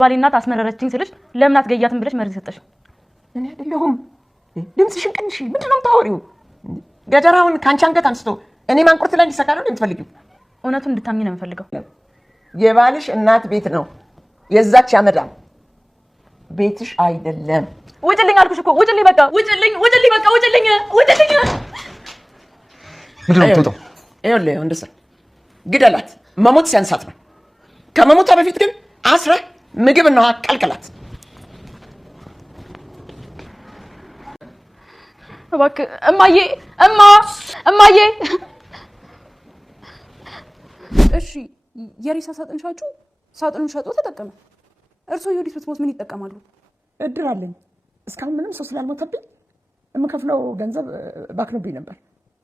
ባሌ እናት አስመረረችኝ ስልሽ ለምን አትገያትም ብለሽ መርዝ ሰጠሽ? እኔ አይደለሁም። ድምፅሽን ቅንሽ። ምንድነው የምታወሪው? ገጀራውን ካንቺ አንገት አንስቶ እኔ ማንቁርት ላይ እንዲሰካለው የምትፈልጊው? እውነቱን እንድታምኚ ነው የምፈልገው። የባልሽ እናት ቤት ነው የዛች ያመዳም ቤትሽ አይደለም። ውጭልኝ አልኩሽ እኮ ውጭልኝ፣ በቃ ውጭልኝ፣ ውጭልኝ፣ በቃ ውጭልኝ፣ ውጭልኝ። ምንድነው የምትወጣው? ይኸውልህ ወንድስ ግደላት፣ መሞት ሲያንሳት ነው። ከመሞቷ በፊት ግን አስረህ ምግብ ነው አቀልቅላት። እባክህ እማዬ፣ እማዬ። እሺ የሬሳ ሳጥን ሻጩ ሳጥኑን ሸጦ ተጠቀመ። እርሶ የወዲት ብትሞት ምን ይጠቀማሉ? እድር አለኝ። እስካሁን ምንም ሰው ስላልሞተብኝ የምከፍለው ገንዘብ ባክኖብኝ ነበር።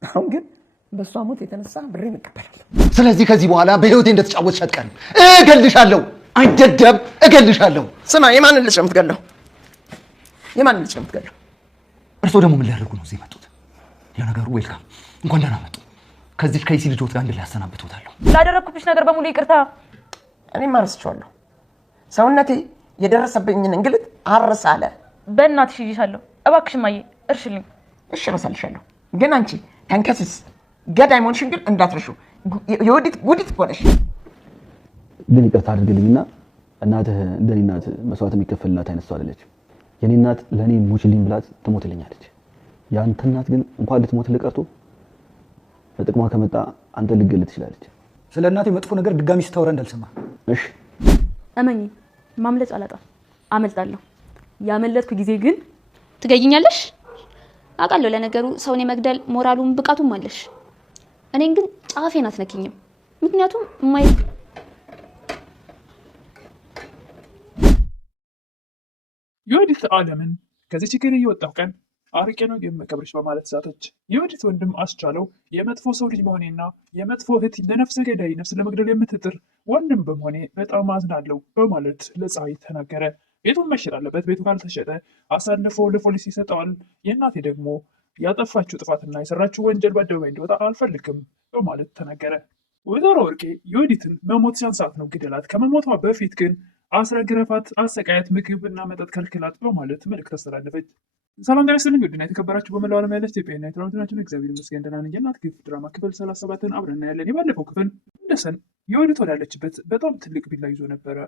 አሁን ግን በእሷ ሞት የተነሳ ብሬን እቀበላለሁ። ስለዚህ ከዚህ በኋላ በህይወቴ እንደተጫወትሽ አትቀርም። እገልሻለሁ፣ አይደደብ እገልሻለሁ። ስማ፣ የማንን ልጅ ነው የምትገለው? የማንን ልጅ ነው የምትገለው? እርስዎ ደግሞ ምን ሊያደርጉ ነው እዚህ የመጡት? ለነገሩ ዌልካም፣ እንኳን ደህና መጡ። ከዚህ ከይሲ ልጆት ጋር እንድላ ያሰናብቶታለሁ። ላደረግኩብሽ ነገር በሙሉ ይቅርታ። እኔም አረስቼዋለሁ። ሰውነቴ የደረሰብኝን እንግልት አረሳለ። በእናትሽ ይዤሻለሁ። እባክሽ እማዬ እርሽልኝ። እሺ እረሳልሻለሁ። ግን አንቺ ተንከሲስ ገዳይ መሆንሽን ግን እንዳትረሺው። የወዲት ጉዲት እኮ ነሽ። ግን ይቅርታ አድርግልኝና እናትህ እንደኔ እናት መስዋዕት የሚከፈልላት አይነት ሰው አይደለችም። የኔ እናት ለኔ ሙችልኝ ብላት ትሞትልኛለች። ያንተ እናት ግን እንኳን ልትሞትልህ ቀርቶ በጥቅሟ ከመጣ አንተ ልትገል ትችላለች። ስለ እናቴ መጥፎ ነገር ድጋሚ ስታወራ እንዳልሰማ እሺ? እመኚ፣ ማምለጥ አላጣም፣ አመልጣለሁ። ያመለጥኩ ጊዜ ግን ትገይኛለሽ። አውቃለሁ ለነገሩ ሰውን የመግደል ሞራሉም ብቃቱም አለሽ። እኔን ግን ጫፌን አትነኪኝም። ምክንያቱም የወዲት ዓለምን ከዚህ ችግር እየወጣሁ ቀን አርቄ ነው የምቀብርሽ በማለት ዛተች። የወዲት ወንድም አስቻለው የመጥፎ ሰው ልጅ መሆኔና የመጥፎ እህት ለነፍሰ ገዳይ ነፍስ ለመግደል የምትጥር ወንድም በመሆኔ በጣም አዝናለሁ በማለት ለፀሐይ ተናገረ። ቤቱን መሸጥ አለበት፣ ቤቱ ካልተሸጠ አሳልፎ ለፖሊስ ይሰጠዋል። የእናቴ ደግሞ ያጠፋችው ጥፋትና የሰራችው ወንጀል በአደባባይ እንዲወጣ አልፈልግም በማለት ተናገረ። ወይዘሮ ወርቄ የወዲትን መሞት ሲያንሳት ነው ግደላት፣ ከመሞቷ በፊት ግን አስረግረፋት፣ አሰቃያት፣ ምግብና መጠጥ ከልክላት በማለት መልዕክት አስተላለፈች። ሰላም ጤና ይስጥልኝ ውድና የተከበራችሁ በመላው ዓለም ያለች ኢትዮጵያና ኤርትራውያን እግዚአብሔር ይመስገን ደህና ነኝ። የእናት ግፍ ድራማ ክፍል 37ን አብረን እናያለን። የባለፈው ክፍል እንደሰን የወዲት ወዳለችበት በጣም ትልቅ ቢላ ይዞ ነበረ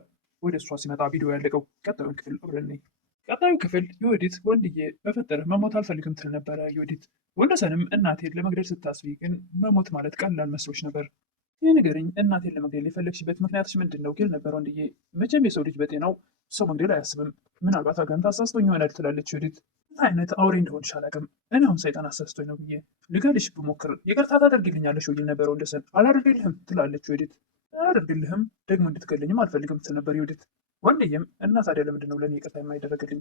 ወደ እሷ ሲመጣ ቪዲዮ ያለቀው። ቀጣዩን ክፍል አብረን ነኝ። ቀጣዩ ክፍል የወዲት ወንድዬ በፈጠረ መሞት አልፈልግም ትል ነበረ። የወዲት ወንደሰንም እናቴን ለመግደል ስታስቢ ግን መሞት ማለት ቀላል መስሎች ነበር። ይህ ንገረኝ፣ እናቴን ለመግደል የፈለግሽበት ምክንያትሽ ምንድን ነው? ግን ነበር ወንድዬ። መቼም የሰው ልጅ በጤናው ሰው መግደል አያስብም። ምናልባት አጋንንት አሳስቶኝ ይሆናል ትላለች ወዲት። አይነት አውሬ እንደሆንሽ አላውቅም። እኔ አሁን ሰይጣን አሳስቶኝ ነው ብዬ ልገልሽ ብሞክር ይቅርታ ታደርግልኛለሽ ወይ? ይል ነበር ወንደሰን። አላደርግልህም ትላለች ወዲት። አላደርግልህም ደግሞ እንድትገለኝም አልፈልግም ትል ነበር ወዲት። ወንድዬም እና ታዲያ ለምንድን ነው ለእኔ ይቅርታ የማይደረግልኝ?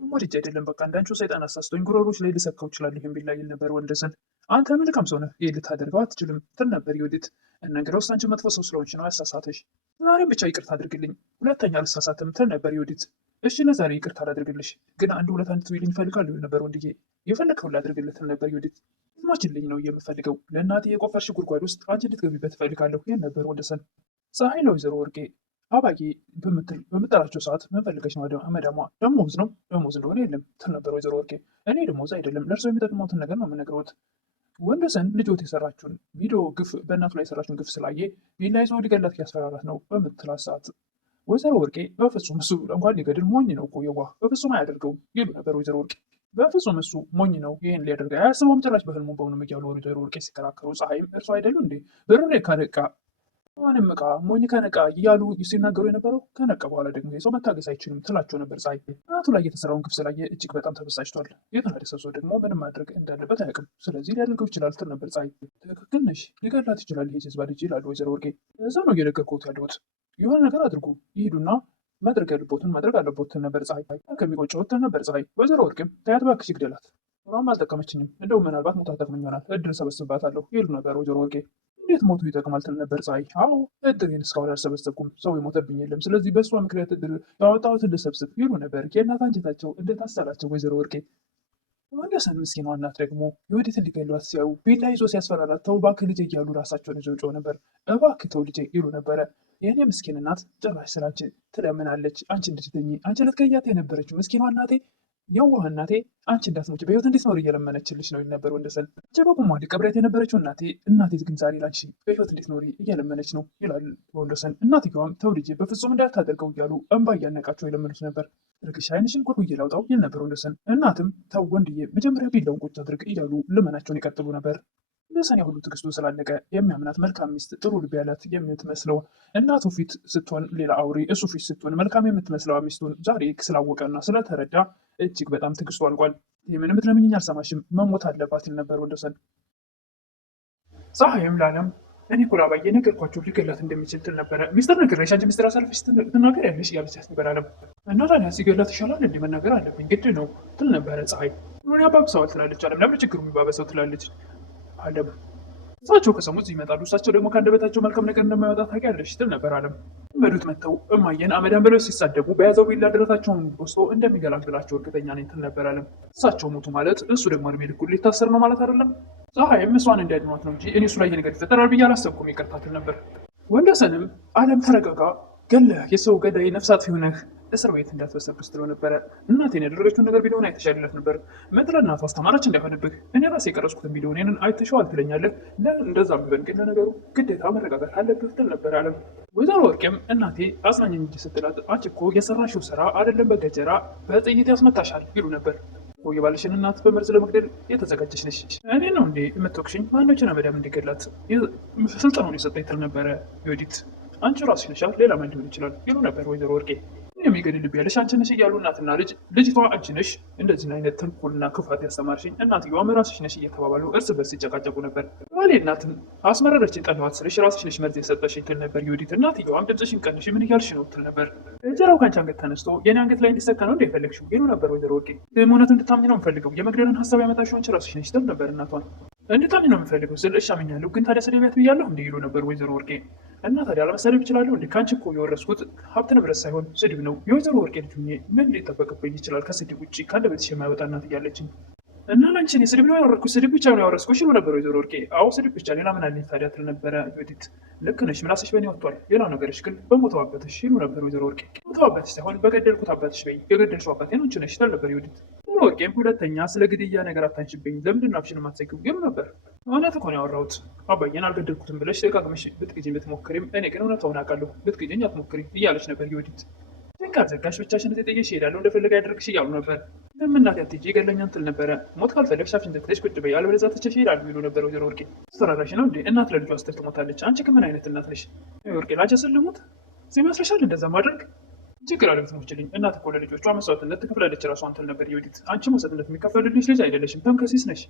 ሞድጄ አይደለም በቃ እንዳንቺው ሰይጣን አሳስቶኝ ጉሮሮች ላይ ልሰካው እችላለሁ ቢላ ይል ነበር ወንደሰን። አንተ መልካም ሰው ነህ፣ ይህ ልታደርገው አትችልም ትል ነበር ወዲት። እንግዲያውስ አንቺ መጥፎ ሰው ስለሆንሽ ነው ያሳሳተሽ። ዛሬም ብቻ ይቅርታ አድርግልኝ፣ ሁለተኛ አልሳሳትም ትል ነበር ወዲት። እሺ ለዛሬ ይቅርታ አላደርግልሽ፣ ግን አንድ ሁለት አንድ ትዊልኝ ይፈልጋሉ ይል ነበር ወንድዬ። የፈለግከውን ላደርግልህ ትል ነበር ወዲት። ማችልኝ ነው የምፈልገው፣ ለእናቴ የቆፈርሽ ጉድጓድ ውስጥ አንቺ እንድትገቢበት እፈልጋለሁ ይል ነበር ወንደሰን። ፀሐይ ለወይዘሮ ወርቄ አባዬ በምጠራቸው ሰዓት መንፈልገች ነው መዳሟ ደሞዝ ነው ደሞዝ እንደሆነ የለም ትል ነበር ወይዘሮ ወርቄ። እኔ ደሞዝ አይደለም ለእርሰው የሚጠቅመውትን ነገር ነው የምነግረውት። ወንደሰን ልጆት የሰራችውን ቪዲዮ ግፍ በእናቱ ላይ የሰራችውን ግፍ ስላየ ቢላ ይዞ ሊገላት እያስፈራራት ነው በምትላት ሰዓት ወይዘሮ ወርቄ በፍጹም እሱ እንኳን ሊገድል ሞኝ ነው እኮ የዋህ በፍጹም አያደርገውም ይሉ ነበር ወይዘሮ ወርቄ። በፍጹም እሱ ሞኝ ነው ይህን ሊያደርግ አያስበውም ጭራሽ በህልሙ በሆኑም እያሉ ወይዘሮ ወርቄ ሲከራከሩ ፀሐይም እርሱ አይደሉ እንዴ ብርሬ ካነቃ ማንም እቃ ሞኝ ከነቃ እያሉ ሲናገሩ የነበረው ከነቃ በኋላ ደግሞ የሰው መታገስ አይችልም ትላቸው ነበር ፀሐይ። እናቱ ላይ የተሰራውን ግፍ ስላየ እጅግ በጣም ተበሳጭቷል። የተናደሰ ሰው ደግሞ ምንም ማድረግ እንዳለበት አያውቅም፣ ስለዚህ ሊያደርገው ይችላል ትል ነበር ፀሐይ። ትክክል ነሽ፣ ሊገላት ይችላል ይሄ ጀዝባ ልጅ ይላሉ ወይዘሮ ወርቄ። እዛ ነው እየነገርኩት ያለሁት፣ የሆነ ነገር አድርጉ ይሄዱና ማድረግ ያለቦትን ማድረግ አለቦት ትል ነበር ፀሐይ። ከሚቆጨው ትል ነበር ፀሐይ። ወይዘሮ ወርቄም ታያት እባክሽ ይግደላት፣ ራም አልጠቀመችኝም፣ እንደውም ምናልባት ሞታ ጠቅመኝ ይሆናል እድል ሰበስባታለሁ ይሉ ነበር ወይዘሮ ወርቄ። እንዴት ሞቱ ይጠቅማል ትል ነበር ፀሐይ። አዎ እድሬን እስካሁን አልሰበሰብኩም፣ ሰው የሞተብኝ የለም፣ ስለዚህ በእሷ ምክንያት እድር ያወጣሁትን ልሰብስብ ይሉ ነበር። የእናት አንጀታቸው እንደታሰራቸው ወይዘሮ ወርቄ። ወንደሰን ምስኪኗ እናት ደግሞ የወዲትን ሊገሏት ሲያዩ ቢላ ይዞ ሲያስፈራራት ተው እባክህ ልጄ እያሉ ራሳቸውን ይዘው ጮህ ነበር። እባክህ ተው ልጄ ይሉ ነበረ። የእኔ ምስኪን እናት ጭራሽ ስላንቺ ትለምናለች። አንቺ እንድትተኝ አንቺ ልትገያት የነበረችው ምስኪኗ እናቴ የዋህ እናቴ አንቺ እንዳትሞች በህይወት እንድትኖር እየለመነችልሽ ነው ነበር ወንደሰን። ጀበቁማ ቀብሪያት የነበረችው እናቴ ግን ዛሬ ላንቺ በህይወት እንድትኖሪ እየለመነች ነው ይላል ወንደሰን። እናትየዋም ተው ልጄ በፍጹም እንዳታደርገው እያሉ እንባ እያነቃቸው የለመኑት ነበር። እርግሽ አይንሽን ኮርኩዬ ላውጣው ይል ነበር ወንደሰን። እናትም ተው ወንድዬ መጀመሪያ ቢላውን ቁጭ አድርግ እያሉ ልመናቸውን ይቀጥሉ ነበር። ወንደሰን ሁሉ ትዕግስቱ ስላለቀ የሚያምናት መልካም ሚስት ጥሩ ልብ ያላት የምትመስለው እናቱ ፊት ስትሆን ሌላ አውሬ፣ እሱ ፊት ስትሆን መልካም የምትመስለው ሚስቱን ዛሬ ስላወቀና ስለተረዳ እጅግ በጣም ትዕግስቱ አልቋል። የምንም ብትለምኝኝ አልሰማሽም መሞት አለባት ይል ነበር ወንደሰን። ፀሐይም ለዓለም እኔ እኮ ላባዬ ነገርኳቸው ሊገላት እንደሚችል ትል ነበረ። ሚስጥር ነግሬሽ አንቺ ሚስጥር አሳልፈሽ ትናገር ያለሽ እያለቻት ነበር ዓለም። እና ታዲያ ሲገላት ይሻላል እንዲህ መናገር አለብኝ ግድ ነው ትል ነበረ ፀሐይ። ሆነ ያባብሰዋል ትላለች ዓለም። ለምን ችግሩ የሚባበሰው ትላለች ዓለም። እሳቸው ከሰሙት ይመጣሉ። እሳቸው ደግሞ ከአንደበታቸው መልካም ነገር እንደማይወጣ ታውቂያለሽ ትል ነበር ዓለም። መዱት መጥተው እማየን አመዳን ብለው ሲሳደቡ በያዘው ቢላ ደረታቸውን ወስዶ እንደሚገላግላቸው እርግጠኛ ነኝ ትል ነበር ዓለም። እሳቸው ሞቱ ማለት እሱ ደግሞ እድሜ ልኩን ሊታሰር ነው ማለት አይደለም። ፀሐይም እሷን እንዲያድኗት ነው እንጂ እኔ እሱ ላይ ነገር ይፈጠራል ብዬ አላሰብኩም ይቅርታ ትል ነበር። ወንደሰንም ዓለም ተረጋጋ፣ ገለህ የሰው ገዳይ ነፍሳት ሆነህ እስር ቤት እንዳትበሰብስ ትለው ነበረ። እናቴን ያደረገችውን ነገር ቪዲዮን አይተሻልለት ነበር። መጥላ እናቷ አስተማረች እንዳይሆንብህ እኔ ራሴ የቀረጽኩትን ቪዲዮን አይተሸዋል ትለኛለህ። እንደዛም ቢሆን ግን ለነገሩ ግዴታ መረጋጋት አለብህ ትል ነበር ዓለም። ወይዘሮ ወርቄም እናቴ አጽናኝ እንጂ ስትላት አንቺ እኮ የሰራሽው ስራ አይደለም በገጀራ በጥይት ያስመታሻል ይሉ ነበር። የባልሽን እናት በመርዝ ለመግደል የተዘጋጀች ነች። እኔ ነው እንዴ የምትወቅሽኝ? ማኖችን አመዳም እንዲገላት ስልጣኑን የሰጠኝ ትል ነበረ ዮዲት። አንቺ ራስሽ ነሻ ሌላ ማን ሊሆን ይችላል ይሉ ነበር ወይዘሮ ወርቄ። የሚገድል ልብ ያለሽ አንቺ ነሽ እያሉ እናትና ልጅቷ አንቺ ነሽ እንደዚህ አይነት ተንኮልና ክፋት ያስተማርሽኝ እናትየዋም ራስሽ ነሽ እየተባባሉ እርስ በርስ ይጨቃጨቁ ነበር። ባሌ እናትን አስመረረች ጠለዋት ስልሽ ራስሽ ነሽ መርዝ የሰጠሽኝ ትል ነበር ዮዲት። እናትየዋም ድምፅሽን ቀንሽ ምን እያልሽ ነው ትል ነበር። እንጀራው ከአንቺ አንገት ተነስቶ የኔ አንገት ላይ እንዲሰካ ነው እንደ የፈለግሽው ይሉ ነበር ወይዘሮ ወርቄ። እውነት እንድታምኝ ነው የምፈልገው የመግደልን ሀሳብ ያመጣሽው አንቺ ራስሽ ነሽ ትል ነበር እናቷን። እንድታምኝ ነው የምፈልገው ስል እሺ አምኛለሁ ግን ታዲያ ስደቢያት ብያለሁ እንዲህ ይሉ ነበር ወይዘሮ ወርቄ። እና ታዲያ አለመሰደብ ይችላለሁ እንዴ? ከአንቺ እኮ የወረስኩት ሀብት ንብረት ሳይሆን ስድብ ነው። የወይዘሮ ወርቄ ልጅ ምን ሊጠበቅብኝ ይችላል ከስድብ ውጭ ከአንደበትሽ የማይወጣ እናት እያለችኝ እና ላንቺ እኔ ስድብ ነው ያወረድኩት ስድብ ብቻ ነው ያወረስኩሽ ይሉ ነበር ወይዘሮ ወርቄ። አዎ ስድብ ብቻ ሌላ ምን አለኝ ታዲያ ትል ነበረ ዮዲት። ልክ ነሽ ምላስሽ በእኔ ወጥቷል ሌላው ነገርሽ ግን በሞተው አባትሽ ይሉ ነበር ወይዘሮ ወርቄ። ሞተው አባትሽ ሳይሆን በገደልኩት አባትሽ በይ የገደልሽው አባቴ ነው አንቺ ነሽ ትል ነበር ዮዲት። ወርቄም ሁለተኛ ስለ ግድያ ነገር አታንሽብኝ ለምንድን ነው አፍሽን የማትዘጊው ይሉ ነበር። እውነት እኮ ነው ያወራሁት አባዬን አልገደልኩትም ብለሽ ደጋግመሽ ብትግጂኝ ብትሞክሪም እኔ ግን እውነታውን አውቃለሁ ብትግጂኝ አትሞክሪም እያለች ነበር ዮዲት። ድንጋር ዘጋሽ ብቻሽን ትጠየሽ ይሄዳለሁ እንደፈለገ ያደርግሽ እያሉ ነበር። ለምናት ያትጂ ገለኛን ትል ነበረ። ሞት ካልፈለግሽ አፍሽን ዘግተሽ ቁጭ በይ አለበለዚያ ትቼሽ እሄዳለሁ ይሉ ነበር ወይዘሮ ወርቄ። አስተራራሽ ነው እንዴ? እናት ለልጇ ስትል ትሞታለች። አንቺ ግን ምን አይነት እናት ነሽ ወርቄ? ላንቺ ስል ልሙት ሲመስልሻል እንደዛ ማድረግ? ችግር አለ ብትሞችልኝ እናት እኮ ለልጆቿ መስዋዕትነት ትከፍላለች ራሷን ትል ነበር ዮዲት። አንቺ መስዋዕትነት የሚከፈልልሽ ልጅ አይደለሽም ተንከሲስ ነሽ።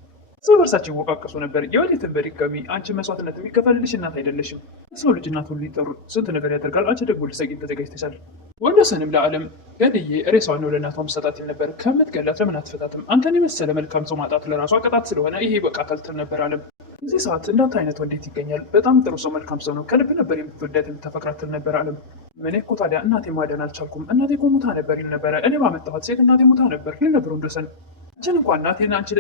እርስ በርሳቸው ይወቃቀሱ ነበር። ዮዲትን በድጋሚ አንቺ መስዋዕትነት የሚከፈልልሽ እናት አይደለሽም። ሰው ልጅ እናቱን ሊጠሩ ስንት ነገር ያደርጋል። አንቺ ደግሞ ልትሰጊን ተዘጋጅተሻል። ወንደሰንም ለዓለም ገድዬ ሬሳዋን ነው ለእናቷ መሰጣት ይል ነበር። ከምትገላት ለምን አትፈታትም? አንተን የመሰለ መልካም ሰው ማጣት ለራሷ ቅጣት ስለሆነ ይሄ በቃታል ትል ነበር ዓለም። እዚህ ሰዓት እንዳንተ አይነት ወንዴት ይገኛል? በጣም ጥሩ ሰው መልካም ሰው ነው ከልብ ነበር የምትወዳት የምታፈቅራት ትል ነበር ዓለም። እኔ እኮ ታዲያ እናቴ ማዳን አልቻልኩም እናቴ እኮ ሙታ ነበር ይል ነበረ። እኔ ባመጣኋት ሴት እናቴ ሙታ ነበር ይል ነበር ወንደሰን። አንቺን እንኳን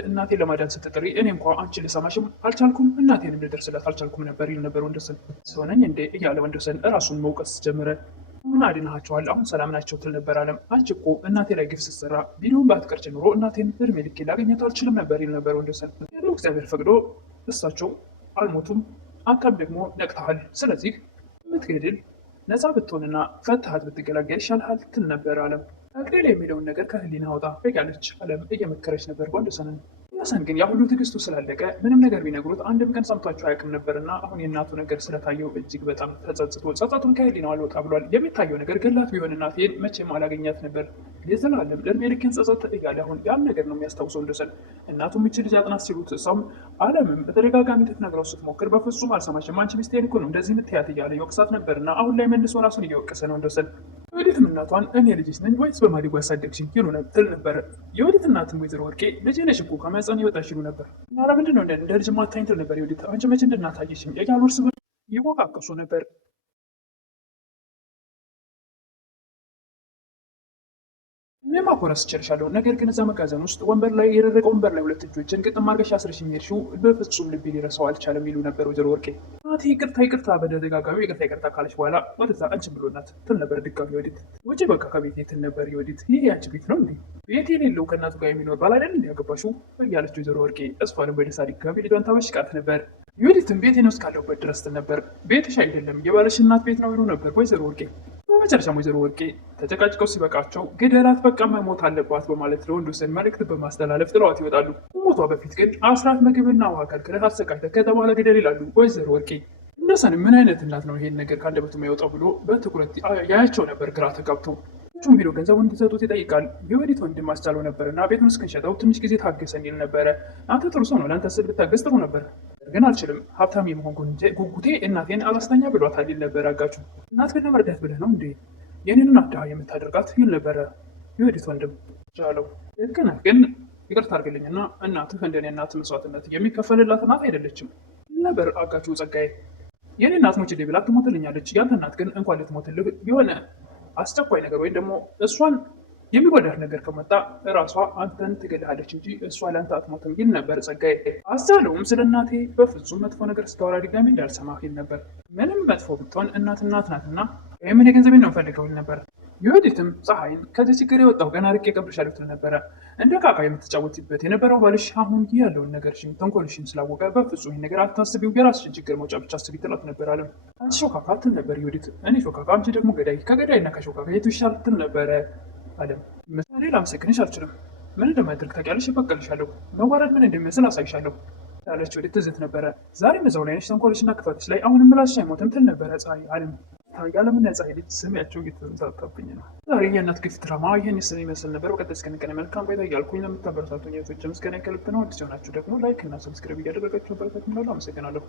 እናቴን ለማዳን ስትጥሪ እኔ እንኳ አንቺን ልሰማሽም አልቻልኩም እናቴንም ልደርስላት አልቻልኩም ነበር ይል ነበር ወንደሰን። ሰውነኝ እንዴ እያለ ወንደሰን እራሱን መውቀስ ጀመረ። ምን አድናቸዋል አሁን ሰላም ናቸው ትል ነበር ዓለም። አንቺ እኮ እናቴ ላይ ግፍ ስትሰራ ቪዲዮን ባትቀርጭ ኑሮ እናቴን እድሜ ልኬ ላገኘት አልችልም ነበር ይል ነበር ወንደሰን። እግዚአብሔር ፈቅዶ እሳቸው አልሞቱም አንተም ደግሞ ነቅተሃል። ስለዚህ የምትገድል ነፃ ብትሆንና ፈትሃት ብትገላገል ይሻልሃል ትል ነበር ዓለም። አግዴላ የሚለውን ነገር ከህሊና አውጣ ያለች ዓለም እየመከረች ነበር ወንደሰንን። ወንደሰን ግን ያ ሁሉ ትዕግስቱ ስላለቀ ምንም ነገር ቢነግሩት አንድም ቀን ሰምቷቸው አያውቅም ነበርና አሁን የእናቱ ነገር ስለታየው እጅግ በጣም ተጸጽቶ ጸጸቱን ከህሊናው አልወጣ ብሏል። የሚታየው ነገር ገላት ቢሆን እናቴን መቼም አላገኛት ነበር የዘላለም ለእድሜ ልኬን ጸጸት እያለ አሁን ያን ነገር ነው የሚያስታውሰው ወንደሰን። እናቱ ምች ልጅ አጥናት ሲሉት እሷም ዓለምም በተደጋጋሚ ልትነግረው ስትሞክር በፍጹም አልሰማሽም አንቺ ሚስቴን እኮ ነው እንደዚህ ምትያት እያለ ይወቅሳት ነበርና አሁን ላይ መልሶ ራሱን እየወቀሰ ነው ወንደሰን። የወዲትም እናቷን እኔ ልጅሽ ነኝ ወይስ በማዲጎ ያሳደግሽኝ ይሉ ትል ነበር። የወዲት እናትም ወይዘሮ ወርቄ ልጄ ነሽ እኮ ከማህፀን ይወጣሽ ይሉ ነበር። እና ለምንድን ነው እንደ ልጅ ማታኝ ትል ነበር የወዲት። አንቺ መቼ እንድናታየሽኝ እያሉ እርስ በርስ ይወቃቀሱ ነበር። እኔማ እኮ ረስቼልሻለሁ። ነገር ግን እዛ መጋዘን ውስጥ ወንበር ላይ የደረቀ ወንበር ላይ 2 እጆችን ግጥም አድርገሽ አስረሽኝ ሄድሽው በፍጹም ልቤ ሊረሳው አልቻለም ይሉ ነበር ወይዘሮ ወርቄ። እናቴ ይቅርታ በተደጋጋሚ ይቅርታ ካለች በኋላ ወደዛ አንቺን ብሎናት ትል ነበር ድጋሚ ወዲት ውጭ በቃ ከቤት ትል ነበር ወዲት። ይሄ ያንቺ ቤት ነው እንዴ? ቤት የሌለው ከእናቱ ጋር የሚኖር ባል አይደል እንዲ ያገባሽው እያለች ወይዘሮ ወርቄ እሷንም በደሳ ድጋሚ ልጇን ታበሽቃት ነበር። ዩዲትም ቤቴ ነው እስካለሁበት ድረስ ትል ነበር። ቤትሽ አይደለም የባለሽ እናት ቤት ነው ይሉ ነበር ወይዘሮ ወርቄ። በመጨረሻም ወይዘሮ ወርቄ ተጨቃጭቀው ሲበቃቸው ግደላት በቃ መሞት አለባት በማለት ለወንዶሰን መልእክት በማስተላለፍ ጥለዋት ይወጣሉ። ሞቷ በፊት ግን አስራት ምግብና ውሃ ከልክለህ አሰቃይተህ ከተባለ ግደል ይላሉ ወይዘሮ ወርቄ። ወንዶሰን ምን አይነት እናት ነው ይሄን ነገር ካንደበቱ የሚያወጣው ብሎ በትኩረት ያያቸው ነበር ግራ ተጋብቶ። ቹም ሄዶ ገንዘቡን እንዲሰጡት ይጠይቃል። የወዲት ወንድም አስቻለው ነበርና ቤቱን እስክንሸጠው ትንሽ ጊዜ ታገሰን ይል ነበረ። አንተ ጥሩ ሰው ነው፣ ለአንተ ስል ብታገዝ ጥሩ ነበር፣ ግን አልችልም፣ ሀብታም የመሆን ጉጉቴ እናቴን አላስተኛ ብሏታል ይል ነበር አጋቹ። እናት ግን ለመርዳት ብለህ ነው እንዴ የኔን እናት ድሃ የምታደርጋት ይል ነበረ የወዲት ወንድም ቻለው። ልክ ነህ፣ ግን ይቅርታ አድርግልኝና እናትህ እንደኔ እናት መስዋዕትነት የሚከፈልላት እናት አይደለችም ነበር አጋቹ ጸጋዬ። የኔ እናት ሞችልኝ ብላ ትሞትልኛለች፣ ያንተ እናት ግን እንኳን ልትሞትልህ የሆነ አስቸኳይ ነገር ወይም ደግሞ እሷን የሚጎዳህ ነገር ከመጣ እራሷ አንተን ትገልሃለች እንጂ እሷ ለአንተ አትሞትም ይል ነበር ጸጋዬ። አስቻለውም ስለ እናቴ በፍጹም መጥፎ ነገር ስታወራ ድጋሚ እንዳልሰማህ ይል ነበር። ምንም መጥፎ ብትሆን እናት ናትና ምን የገንዘቤን ነው ፈልገው ይል ነበር። የወዲትም ፀሐይን ከዚህ ችግር የወጣው ገና ርቄ ቀብርሻለሁ ትል ነበረ። እንደ ቃቃ የምትጫወትበት የነበረው ባልሽ አሁን ያለውን ነገርሽን ተንኮልሽን ስላወቀ በፍጹም ይህን ነገር አታስቢው፣ የራስሽን ችግር መውጫ ብቻ አስቢ ትላት ነበር አለም። አንቺ ሾካካ ትል ነበር የወዲት። እኔ ሾካካ፣ አንቺ ደግሞ ገዳይ፣ ከገዳይና ከሾካካ የቱ ይሻል ትል ነበረ አለም። ምሳሌ ላመሰግንሽ አልችልም፣ ምን እንደማያደርግ ታውቂያለሽ፣ እበቀልሻለሁ፣ መዋረድ ምን እንደሚመስል አሳይሻለሁ ያለች ወዲት ትዝት ነበረ። ዛሬም እዛው ላይ ነሽ፣ ተንኮልሽና ክፋትሽ ላይ አሁንም ምላስሽ አይሞትም ትል ነበረ ፀሐይ አለም። ያለምን ፀሐይ ልጅ ስሚያቸው እየተንሳታብኝ ነው። ዛሬ የእናት ግፍ ድራማ ይህን ስል ይመስል ነበር። በቀጣይ እስክንገናኝ መልካም ቆይታ እያልኩኝ ለምታበረታቱኝ እህቶቼ ምስጋና ከልብ ነው። አዲስ የሆናችሁ ደግሞ ላይክ እና ሰብስክራይብ እያደረጋችሁ በረታችሁ። አመሰግናለሁ።